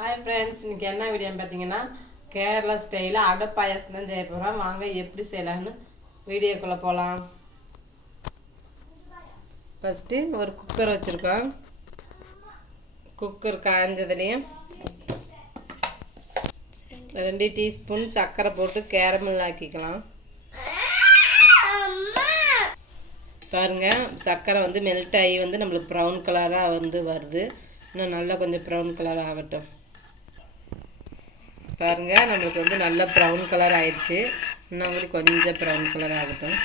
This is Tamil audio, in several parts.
ஹாய் ஃப்ரெண்ட்ஸ், இன்றைக்கி என்ன வீடியோன்னு பார்த்தீங்கன்னா கேரளா ஸ்டைலில் அடை பாயாசம் தான் செய்ய போகிறோம். வாங்க எப்படி செய்யலான்னு வீடியோக்குள்ளே போகலாம். ஃபஸ்ட்டு ஒரு குக்கர் வச்சுருக்கோம். குக்கர் காய்ஞ்சதுலேயும் 2 டீஸ்பூன் சர்க்கரை போட்டு கேரமல் ஆக்கிக்கலாம். பாருங்கள், சர்க்கரை வந்து மெல்ட் ஆகி வந்து நம்மளுக்கு ப்ரௌன் கலராக வந்து வருது. இன்னும் நல்லா கொஞ்சம் ப்ரௌன் கலர் ஆகட்டும். பாருங்கள், நம்மளுக்கு வந்து நல்லா ப்ரௌன் கலர் ஆயிடுச்சு. இன்னும் கூட கொஞ்சம் ப்ரௌன் கலர் ஆகட்டும்.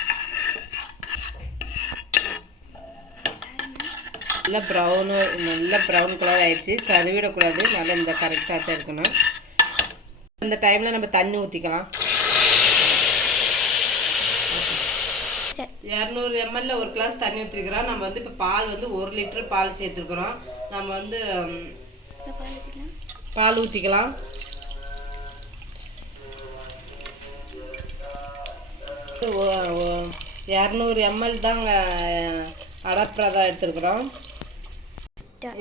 நல்லா ப்ரௌன் கலர் ஆயிடுச்சு. கருவிடக்கூடாது, நல்லா இந்த கரெக்டாக தான் இருக்கணும். இந்த டைமில் நம்ம தண்ணி ஊற்றிக்கலாம். 200 ml ஒரு கிளாஸ் தண்ணி ஊற்றிருக்கிறோம். நம்ம வந்து இப்போ பால் வந்து 1 லிட்டர் பால் சேர்த்துருக்குறோம். நம்ம வந்து பால் ஊற்றிக்கலாம். ஓ 200 ml தாங்க அடப்பிரதா எடுத்துருக்குறோம்.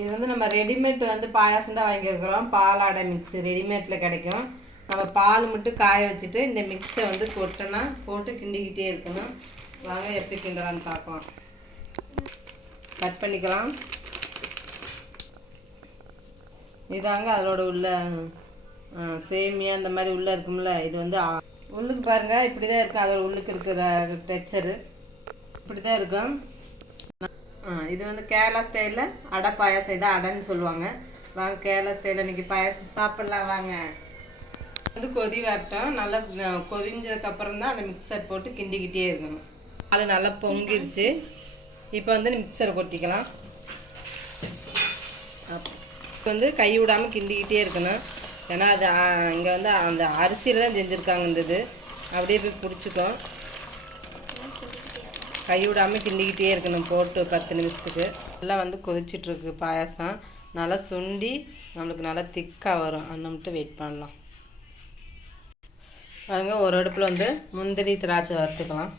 இது வந்து நம்ம ரெடிமேட் வந்து பாயாசம் தான் வாங்கியிருக்கிறோம். பால் அடை மிக்ஸ் ரெடிமேட்டில் கிடைக்கும். நம்ம பால் மட்டும் காய வச்சுட்டு இந்த மிக்ஸை வந்து போட்டு கிண்டிக்கிட்டே இருக்கணும். வாங்க எப்படி கிண்டலான்னு பார்க்கலாம். கட் பண்ணிக்கலாம். இதாங்க அதோட உள்ள சேமியா இந்த மாதிரி உள்ளே இருக்கும்ல, இது வந்து உள்ளுக்கு பாருங்கள் இப்படி தான் இருக்கும். அதோட உள்ளுக்கு இருக்கிற டெக்ஸ்சரு இப்படி தான் இருக்கும். இது வந்து கேரளா ஸ்டைலில் அடை பாயாசம், இதான் அடைன்னு சொல்லுவாங்க. வாங்க கேரளா ஸ்டைலில் இன்றைக்கி பாயாசம் சாப்பிட்லாம். வாங்க வந்து கொதி வரட்டும். நல்லா கொதிஞ்சதுக்கப்புறம் தான் அந்த மிக்சர் போட்டு கிண்டிக்கிட்டே இருக்கணும். அது நல்லா பொங்கிருச்சு. இப்போ வந்து மிக்சரை கொட்டிக்கலாம். இப்போ வந்து கை விடாமல் கிண்டிக்கிட்டே இருக்கணும். ஏன்னா அது இங்கே வந்து அந்த அரிசியில் தான் செஞ்சுருக்காங்கன்றது அப்படியே போய் பிடிச்சிக்கும். கை விடாமல் கிண்டிக்கிட்டே இருக்கணும். போட்டு 10 நிமிஷத்துக்கு நல்லா வந்து கொதிச்சிட்ருக்கு பாயாசம். நல்லா சுண்டி நம்மளுக்கு நல்லா திக்காக வரும். அண்ணன் மட்டும் வெயிட் பண்ணலாம். பாருங்கள், ஒரு அடுப்பில் வந்து முந்திரி திராட்சை வறுத்துக்கலாம்.